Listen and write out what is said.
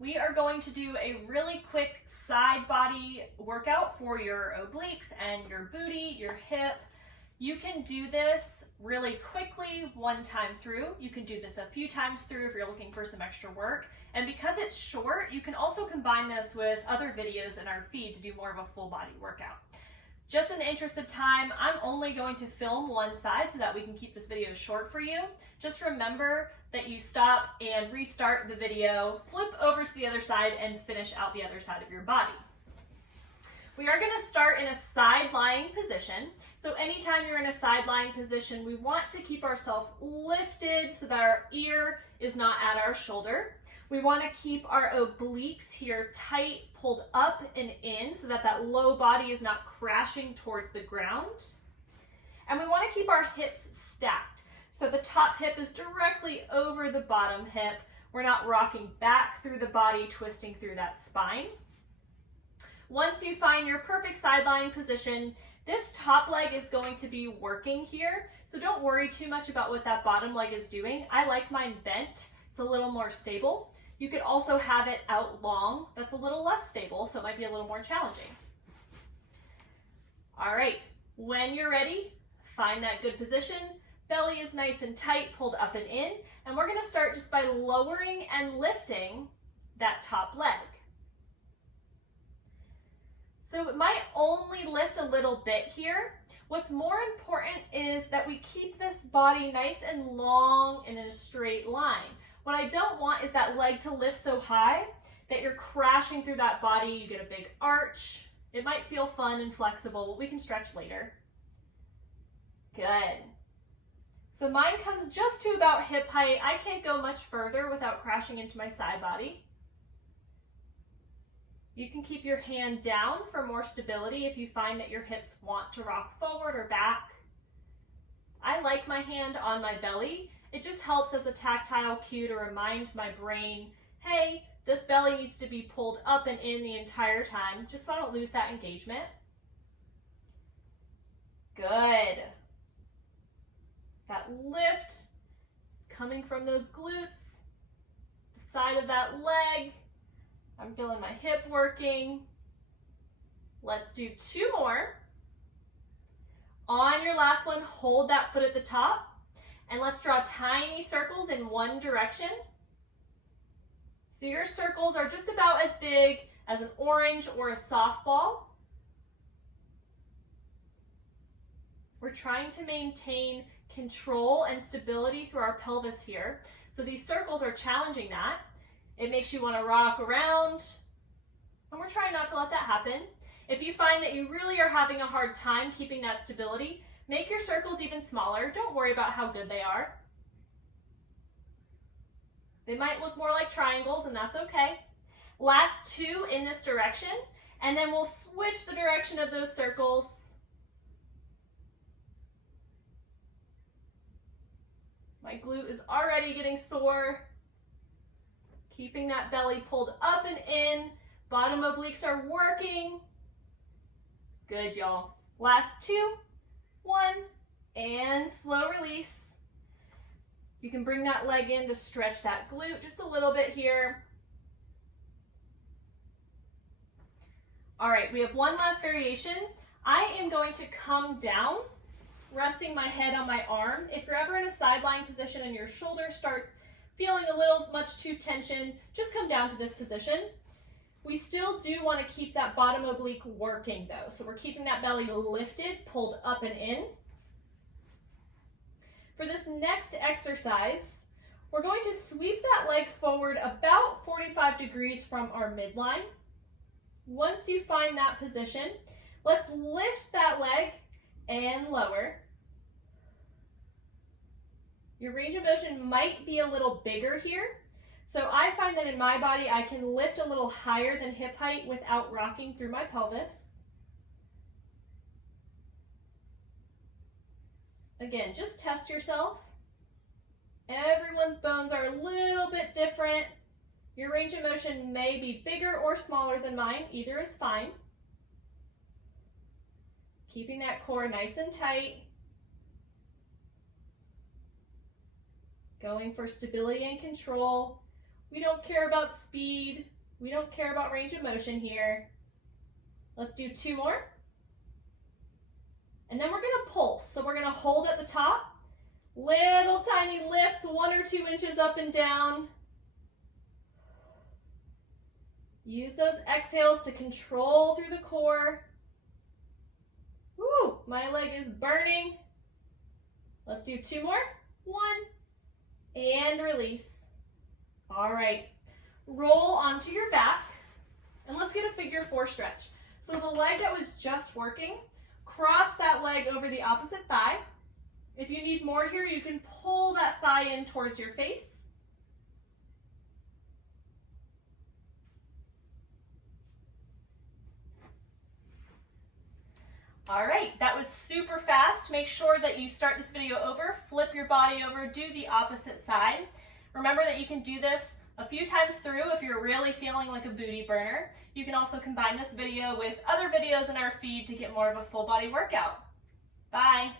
We are going to do a really quick side body workout for your obliques and your booty, your hip. You can do this really quickly one time through. You can do this a few times through if you're looking for some extra work. And because it's short, you can also combine this with other videos in our feed to do more of a full body workout. Just in the interest of time, I'm only going to film one side so that we can keep this video short for you. Just remember that you stop and restart the video, flip over to the other side, and finish out the other side of your body. We are going to start in a side lying position. So anytime you're in a side lying position, we want to keep ourselves lifted so that our ear is not at our shoulder. We want to keep our obliques here tight, pulled up and in so that that low body is not crashing towards the ground. And we want to keep our hips stacked. So the top hip is directly over the bottom hip. We're not rocking back through the body, twisting through that spine. Once you find your perfect side lying position, this top leg is going to be working here. So don't worry too much about what that bottom leg is doing. I like mine bent. It's a little more stable. You could also have it out long. That's a little less stable, so it might be a little more challenging. All right, when you're ready, find that good position. Belly is nice and tight, pulled up and in. And we're gonna start just by lowering and lifting that top leg. So it might only lift a little bit here. What's more important is that we keep this body nice and long and in a straight line. What I don't want is that leg to lift so high that you're crashing through that body, you get a big arch. It might feel fun and flexible, but we can stretch later. Good. So mine comes just to about hip height. I can't go much further without crashing into my side body. You can keep your hand down for more stability if you find that your hips want to rock forward or back. I like my hand on my belly. It just helps as a tactile cue to remind my brain, hey, this belly needs to be pulled up and in the entire time, just so I don't lose that engagement. Good. That lift is coming from those glutes, the side of that leg. I'm feeling my hip working. Let's do two more. On your last one, hold that foot at the top. And let's draw tiny circles in one direction. So your circles are just about as big as an orange or a softball. We're trying to maintain control and stability through our pelvis here. So these circles are challenging that. It makes you want to rock around, and we're trying not to let that happen. If you find that you really are having a hard time keeping that stability, make your circles even smaller. Don't worry about how good they are. They might look more like triangles, and that's okay. Last two in this direction, and then we'll switch the direction of those circles. My glute is already getting sore. Keeping that belly pulled up and in. Bottom obliques are working. Good, y'all. Last two. One, and slow release. You can bring that leg in to stretch that glute just a little bit here. All right, we have one last variation. I am going to come down, resting my head on my arm. If you're ever in a side lying position and your shoulder starts feeling a little much too tension, just come down to this position. We still do want to keep that bottom oblique working though. So we're keeping that belly lifted, pulled up and in. For this next exercise, we're going to sweep that leg forward about 45 degrees from our midline. Once you find that position, let's lift that leg and lower. Your range of motion might be a little bigger here. So I find that in my body, I can lift a little higher than hip height without rocking through my pelvis. Again, just test yourself. Everyone's bones are a little bit different. Your range of motion may be bigger or smaller than mine. Either is fine. Keeping that core nice and tight. Going for stability and control. We don't care about speed. We don't care about range of motion here. Let's do 2 more. And then we're gonna pulse. So we're gonna hold at the top, little tiny lifts, 1 or 2 inches up and down. Use those exhales to control through the core. Woo, my leg is burning. Let's do 2 more. 1, and release. All right, roll onto your back, and let's get a figure 4 stretch. So the leg that was just working, cross that leg over the opposite thigh. If you need more here, you can pull that thigh in towards your face. All right, that was super fast. Make sure that you start this video over, flip your body over, do the opposite side. Remember that you can do this a few times through if you're really feeling like a booty burner. You can also combine this video with other videos in our feed to get more of a full body workout. Bye.